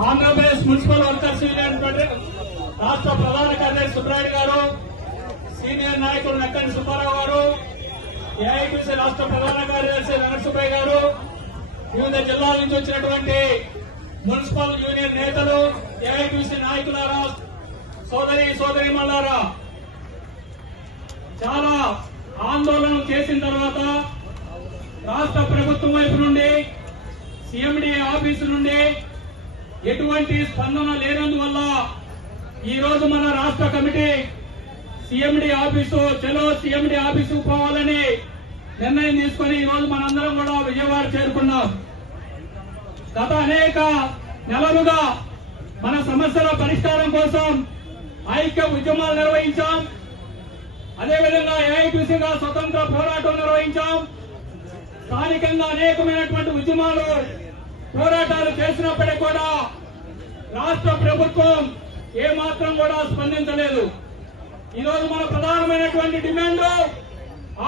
Andhra Pradesh municipal workers union రాష్ట్ర ప్రధాన కార్యదర్శి సుబ్రాయుడు గారు, సీనియర్ నాయకులు నక్కని సుబ్బారావు గారు, ఏఐటీసీ రాష్ట్ర ప్రధాన కార్యదర్శి వెంకటసుబ్బయ్య గారు, వివిధ జిల్లాల నుంచి వచ్చినటువంటి మున్సిపల్ యూనియన్ నేతలు, ఏఐటీసీ నాయకులారా, సోదరీమణులారా, చాలా ఆందోళన చేసిన తర్వాత రాష్ట్ర ప్రభుత్వం వైపు నుండి, సీఎండీ ఆఫీసు నుండి ఎటువంటి స్పందన లేనందువల్ల ఈ రోజు మన రాష్ట్ర కమిటీ సీఎండీ ఆఫీసు చలో సీఎండీ ఆఫీసుకు పోవాలని నిర్ణయం తీసుకుని ఈ రోజు మనందరం కూడా విజయవాడ చేరుకున్నాం. గత అనేక నెలలుగా మన సమస్యల పరిష్కారం కోసం ఐక్య ఉద్యమాలు నిర్వహించాం. అదేవిధంగా ఏఐటీసీగా స్వతంత్ర పోరాటం నిర్వహించాం. స్థానికంగా అనేకమైనటువంటి ఉద్యమాలు పోరాటాలు చేసినప్పటికీ కూడా రాష్ట్ర ప్రభుత్వం ఏమాత్రం కూడా స్పందించలేదు. ఈరోజు మన ప్రధానమైనటువంటి డిమాండ్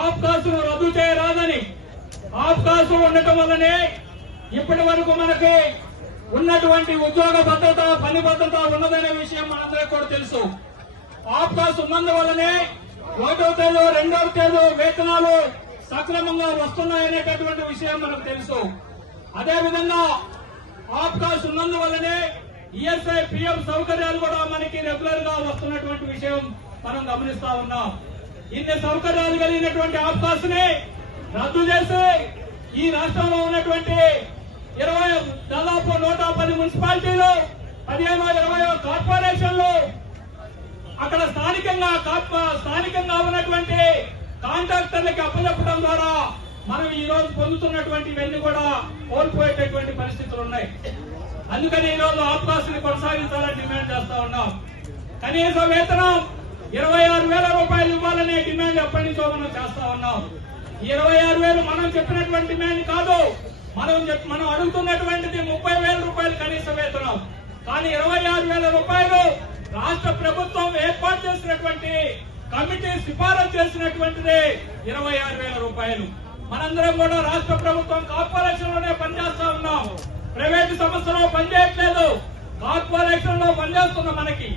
ఆబ్కాసును రద్దు చేయరాదని. ఆబ్కాసు ఉండటం వల్లనే ఇప్పటి వరకు మనకి ఉన్నటువంటి ఉద్యోగ భద్రత, పని భద్రత ఉన్నదనే విషయం మనందరికీ కూడా తెలుసు. ఆబ్కాసు ఉన్నందువల్లనే 1వ తేదీ 2వ తేదీ వేతనాలు సక్రమంగా వస్తున్నాయనేటటువంటి విషయం మనకు తెలుసు. అదేవిధంగా ఆబ్కాసు ఉన్నందువల్లనే ఈఎస్ఐ, పిఎఫ్ సౌకర్యాలు కూడా మనకి రెగ్యులర్ గా వస్తున్నటువంటి విషయం మనం గమనిస్తా ఉన్నాం. ఇన్ని సౌకర్యాలు కలిగినటువంటి ఆబ్కాసుని రద్దు చేసి ఈ రాష్ట్రంలో ఉన్నటువంటి దాదాపు 110 మున్సిపాలిటీలు, 15-20 కార్పొరేషన్లు, అక్కడ స్థానికంగా ఉన్నటువంటి కాంట్రాక్టర్లకి అప్పచెప్పడం ద్వారా మనం ఈ రోజు పొందుతున్నటువంటి ఇవన్నీ కూడా కోల్పోయేటటువంటి పరిస్థితులు ఉన్నాయి. అందుకని ఈ రోజు ఆబ్కాసుని కొనసాగించాలని డిమాండ్ చేస్తా ఉన్నాం. కనీస వేతనం 26,000 రూపాయలు ఇవ్వాలనే డిమాండ్ ఎప్పటి నుంచో మనం చేస్తా ఉన్నాం. 26,000 మనం చెప్పినటువంటి డిమాండ్ కాదు. మనం అడుగుతున్నటువంటిది 30,000 రూపాయలు కనీస వేతనం. కానీ 26,000 రూపాయలు రాష్ట్ర ప్రభుత్వం ఏర్పాటు చేసినటువంటి కమిటీ సిఫారసు చేసినటువంటిది 26,000 రూపాయలు. మనందరం కూడా రాష్ట్ర ప్రభుత్వం కార్పొరేషన్ లోనే పనిచేస్తా ఉన్నాం. ప్రైవేటు సంస్థలో పనిచేయట్లేదు, కార్పొరేషన్ లో పనిచేస్తున్న మనకి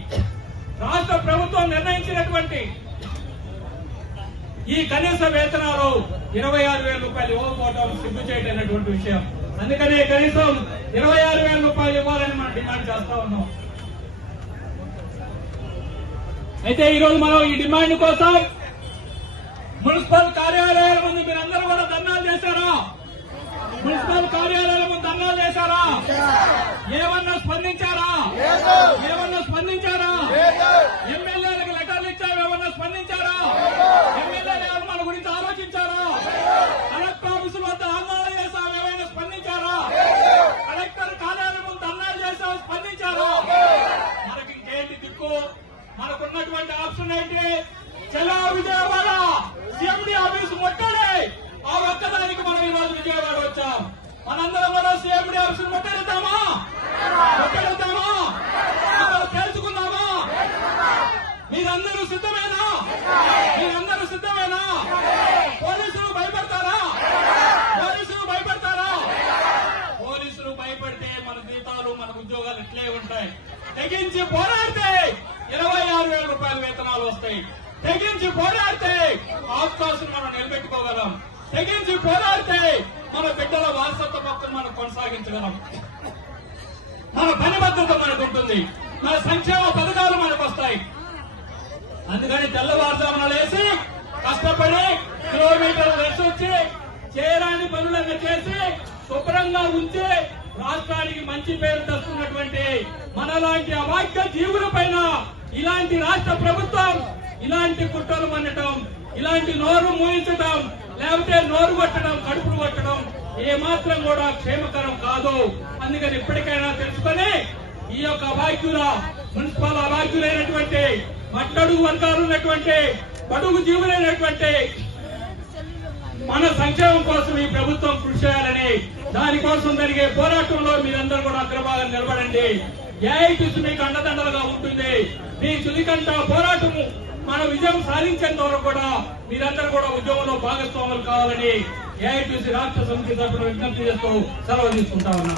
రాష్ట్ర ప్రభుత్వం నిర్ణయించినటువంటి ఈ కనీస వేతనాలు 26,000 రూపాయలు ఇవ్వకపోవడం సిగ్గు చేయటటువంటి విషయం. అందుకని కనీసం 26,000 రూపాయలు ఇవ్వాలని మనం డిమాండ్ చేస్తా ఉన్నాం. అయితే ఈ రోజు మనం ఈ డిమాండ్ కోసం మున్సిపల్ కార్యాలయాల ముందు మీరందరూ కూడా ధర్నాలు చేశారా? మున్సిపల్ కార్యాలయాల ముందు ధర్నాలు చేశారా? ఏమన్నా స్పందించారా? ఎమ్మెల్యేలకు లెటర్లు ఇచ్చారు, ఏమన్నా స్పందించారా? ఎమ్మెల్యేలు మన గురించి ఆలోచించారా? కలెక్టర్ ఆఫీసుల వద్ద ఆందోళన చేశాం, ఏమైనా స్పందించారా? కలెక్టర్ కార్యాలయం ముందు ధర్నాలు చేశాం, స్పందించారా? మనకి ఇంకేంటి దిక్కు? మనకున్నటువంటి ఆప్షన్ ఏంటి? చలో విజయవాడ సీఎండీ ఆఫీసు ముట్టడి. ఆ ఒక్కదానికి మనం ఈ రోజు విజయవాడ వచ్చాం. మనందరం కూడా సీఎండీ ఆఫీసు ముట్టడిద్దామా? తెలుసుకుందామా? మీరందరూ సిద్ధమేనా? పోలీసులు భయపడతారా? పోలీసులు భయపడితే మన జీతాలు, మన ఉద్యోగాలు ఇట్లే ఉంటాయి. తెగించి పోరాడితే 26,000 రూపాయల వేతనాలు వస్తాయి. తెగించి పోరాడితే ఆబ్కాసును మనం నిలబెట్టుకోగలం. తెగించి పోరాడితే మన బిడ్డల వారసత్వ హక్కును మనం కొనసాగించగలం. మన పని భద్రత మనకు ఉంటుంది. మన సంక్షేమ పథకాలు మనకు వస్తాయి. అందుకని తెల్లవారుజామున లేసి కష్టపడి కిలోమీటర్లు వేసి వచ్చి చేయరాని పనులన్నీ చేసి శుభ్రంగా ఉంచి రాష్ట్రానికి మంచి పేరు తెస్తున్నటువంటి మనలాంటి అవాక్య జీవుల పైన ఇలాంటి రాష్ట్ర ప్రభుత్వం ఇలాంటి కుట్రలు మన్నటం, ఇలాంటి నోరు మూయించడం, లేకపోతే నోరు కొట్టడం, కడుపులు కొట్టడం ఏమాత్రం కూడా క్షేమకరం కాదు. అందుకని ఇప్పటికైనా తెలుసుకొని ఈ యొక్క మున్సిపల్ అవాక్యులైనటువంటి మట్టడుగు వర్గాలు ఉన్నటువంటి బడుగు జీవులైనటువంటి మన సంక్షేమం కోసం ఈ ప్రభుత్వం కృషి చేయాలని, దానికోసం జరిగే పోరాటంలో మీరందరూ కూడా అగ్రభాగం నిలబడండి. ఏఐటీసీ మీకు అండదండలుగా ఉంటుంది. మీ తులికంట పోరాటము మన విజయం సాధించేంత వరకు కూడా మీరందరూ కూడా ఉద్యమంలో భాగస్వాములు కావాలని ఏఐటీసీ రాష్ట్ర సమితి తరఫున విజ్ఞప్తి చేస్తూ సెలవు తీసుకుంటా ఉన్నా.